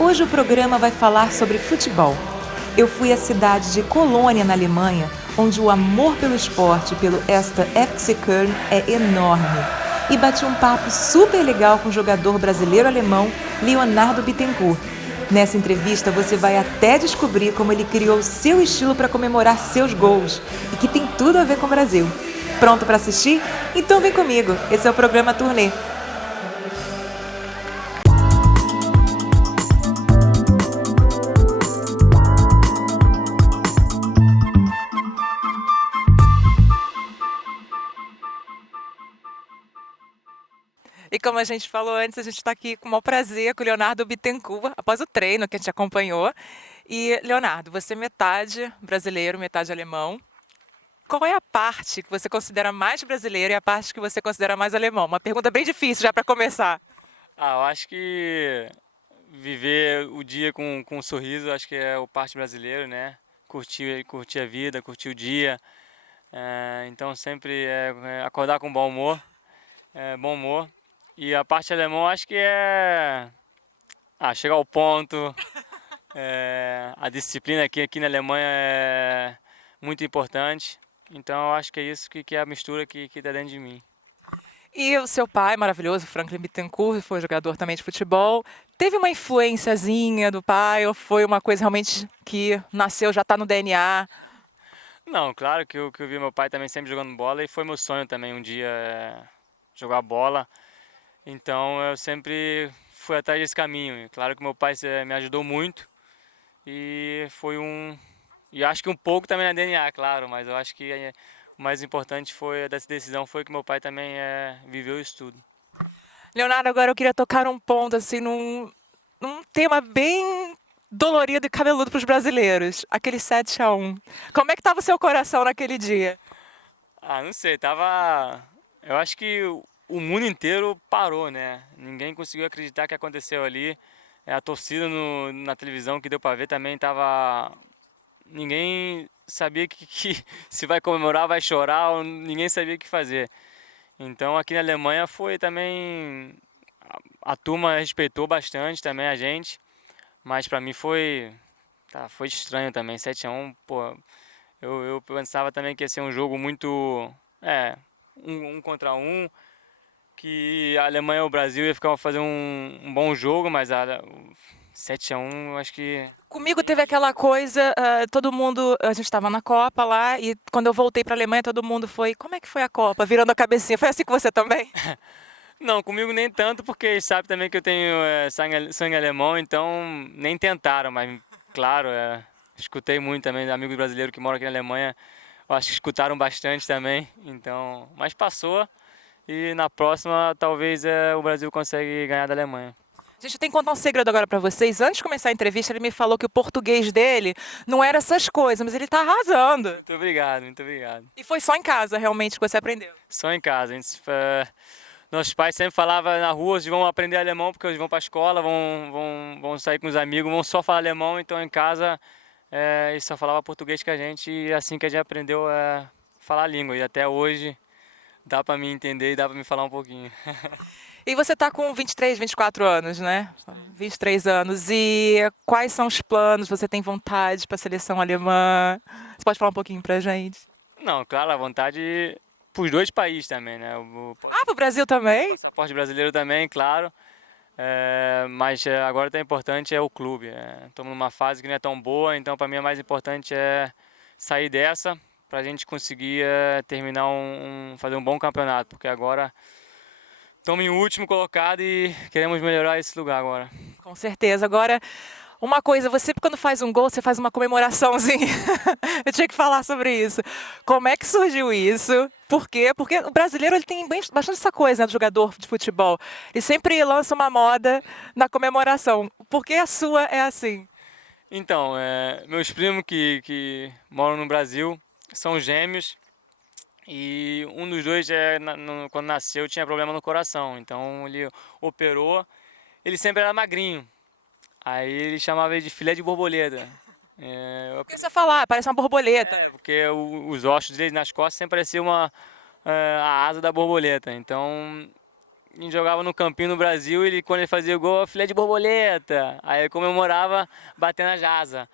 Hoje o programa vai falar sobre futebol. Eu fui à cidade de Colônia, na Alemanha, onde o amor pelo esporte, pelo Erster FC Köln, é enorme. E bati um papo super legal com o jogador brasileiro-alemão Leonardo Bittencourt. Nessa entrevista você vai até descobrir como ele criou seu estilo para comemorar seus gols e que tem tudo a ver com o Brasil. Pronto para assistir? Então vem comigo, esse é o programa Turnê. E como a gente falou antes, a gente está aqui com o maior prazer com o Leonardo Bittencourt, após o treino que a gente acompanhou. E, Leonardo, você é metade brasileiro, metade alemão. Qual é a parte que você considera mais brasileira e a parte que você considera mais alemão? Uma pergunta bem difícil já para começar. Eu acho que viver o dia com um sorriso, acho que é o parte brasileiro, né? Curtir a vida, curtir o dia. Então sempre acordar com bom humor. E a parte alemã, acho que é chegar ao ponto. A disciplina aqui na Alemanha é muito importante. Então eu acho que é isso que é a mistura que está dentro de mim. E o seu pai, maravilhoso, Franklin Bittencourt, foi jogador também de futebol. Teve uma influenciazinha do pai ou foi uma coisa realmente que nasceu, já está no DNA? Não, claro que eu vi meu pai também sempre jogando bola e foi meu sonho também um dia jogar bola. Então eu sempre fui atrás desse caminho. E claro que meu pai me ajudou muito e e acho que um pouco também na DNA, claro, mas eu acho que o mais importante dessa decisão foi que meu pai também viveu isso tudo. Leonardo, agora eu queria tocar um ponto, assim, num tema bem dolorido e cabeludo para os brasileiros. Aquele 7-1. Como é que estava o seu coração naquele dia? Não sei, tava. Eu acho que o mundo inteiro parou, né? Ninguém conseguiu acreditar que aconteceu ali. A torcida na televisão que deu pra ver também tava. Ninguém sabia que se vai comemorar, vai chorar, ou ninguém sabia o que fazer. Então aqui na Alemanha foi também. A turma respeitou bastante também a gente, mas pra mim foi estranho também. 7-1, pô, eu pensava também que ia ser um jogo muito. É, um contra um, que a Alemanha ou o Brasil ia fazer um bom jogo, mas 7-1, acho que. Comigo teve aquela coisa, todo mundo, a gente estava na Copa lá, e quando eu voltei para a Alemanha, todo mundo foi, como é que foi a Copa? Virando a cabecinha. Foi assim com você também? Não, comigo nem tanto, porque sabe também que eu tenho sangue alemão, então nem tentaram, mas claro, escutei muito também amigos brasileiros que moram aqui na Alemanha, eu acho que escutaram bastante também, então, mas passou e na próxima talvez o Brasil consiga ganhar da Alemanha. Gente, eu tenho que contar um segredo agora para vocês. Antes de começar a entrevista, ele me falou que o português dele não era essas coisas, mas ele tá arrasando. Muito obrigado, muito obrigado. E foi só em casa, realmente, que você aprendeu. Só em casa, nossos pais sempre falavam na rua, eles vão aprender alemão porque eles vão para a escola, vão sair com os amigos, vão só falar alemão, então em casa eles só falavam português com a gente e assim que a gente aprendeu a falar a língua. E até hoje dá para me entender e dá para me falar um pouquinho. E você tá com 23, 24 anos, né? 23 anos. E quais são os planos? Você tem vontade para a seleção alemã? Você pode falar um pouquinho pra gente? Não, claro, a vontade para os dois países também, né? Ah, pro Brasil também? Passaporte brasileiro também, claro. Mas agora o importante é o clube. Estamos numa fase que não é tão boa, então para mim o mais importante é sair dessa para a gente conseguir terminar fazer um bom campeonato, porque agora estamos em último colocado e queremos melhorar esse lugar agora. Com certeza. Agora, uma coisa, você quando faz um gol, você faz uma comemoraçãozinha. Eu tinha que falar sobre isso. Como é que surgiu isso? Por quê? Porque o brasileiro ele tem bastante essa coisa, né, do jogador de futebol. Ele sempre lança uma moda na comemoração. Por que a sua é assim? Então, meus primos que moram no Brasil são gêmeos e um dos dois, quando nasceu, tinha problema no coração. Então ele operou, ele sempre era magrinho. Aí ele chamava ele de filé de borboleta. O que você falar? Parece uma borboleta. Porque os ossos dele nas costas sempre pareciam a asa da borboleta. Então a gente jogava no campinho no Brasil, ele quando ele fazia o gol, filé de borboleta. Aí ele comemorava batendo as asas.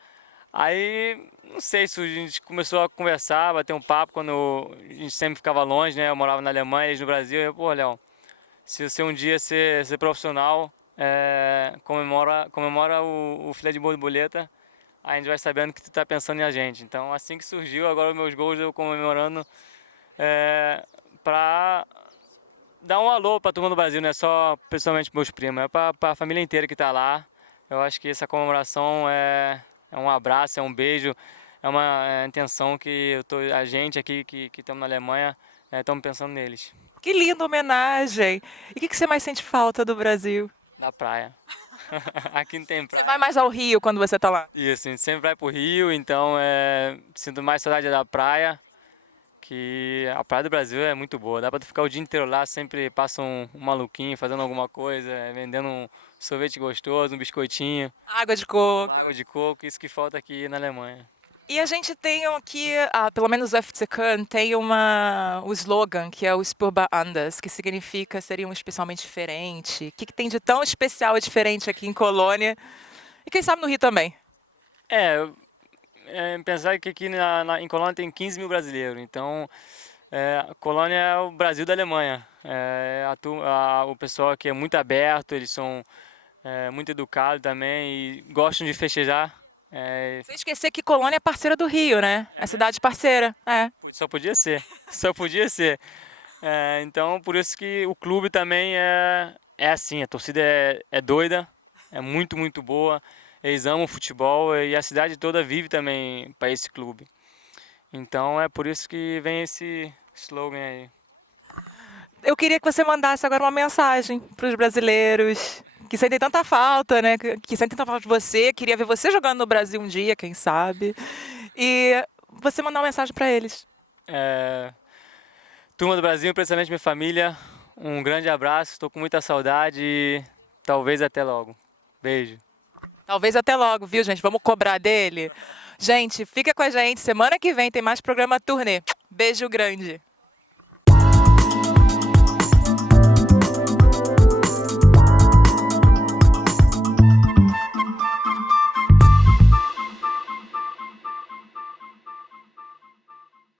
Aí, não sei se a gente começou a conversar, bater um papo quando a gente sempre ficava longe, né? Eu morava na Alemanha, eles no Brasil. Eu, pô, Léo, se você um dia ser profissional, comemora o filé de borboleta, aí a gente vai sabendo que tu tá pensando em a gente. Então, assim que surgiu, agora os meus gols eu comemorando pra dar um alô pra turma do Brasil, não é só pessoalmente meus primos, é pra família inteira que tá lá. Eu acho que essa comemoração é um abraço, é um beijo, é uma intenção que a gente aqui que estamos na Alemanha, estamos pensando neles. Que linda homenagem! E o que você mais sente falta do Brasil? Da praia. Aqui não tem Você praia. vai mais ao Rio quando você tá lá? Isso, a gente sempre vai pro Rio, então sinto mais saudade da praia, que a praia do Brasil é muito boa. Dá pra tu ficar o dia inteiro lá, sempre passa um maluquinho fazendo alguma coisa, vendendo um sorvete gostoso, um biscoitinho, Água de coco. água de coco, isso que falta aqui na Alemanha. E a gente tem aqui, pelo menos o FC Köln, tem o slogan, que é o Spurbar Anders, que significa seria um especialmente diferente. O que tem de tão especial e diferente aqui em Colônia? E quem sabe no Rio também? Pensar que aqui em Colônia tem 15 mil brasileiros, então Colônia é o Brasil da Alemanha. O pessoal aqui é muito aberto, eles são muito educados também e gostam de festejar. Sem esquecer que Colônia é parceira do Rio, né? É cidade parceira. É. Só podia ser, só podia ser. Então, por isso que o clube também é assim, a torcida é doida, é muito, muito boa. Eles amam o futebol e a cidade toda vive também para esse clube. Então, é por isso que vem esse slogan aí. Eu queria que você mandasse agora uma mensagem para os brasileiros que sentem tanta falta, né? Que sentem tanta falta de você. Queria ver você jogando no Brasil um dia, quem sabe. E você mandar uma mensagem para eles. Turma do Brasil, principalmente minha família, um grande abraço. Estou com muita saudade e talvez até logo. Beijo. Talvez até logo, viu, gente? Vamos cobrar dele. Gente, fica com a gente. Semana que vem tem mais programa Turnê. Beijo grande.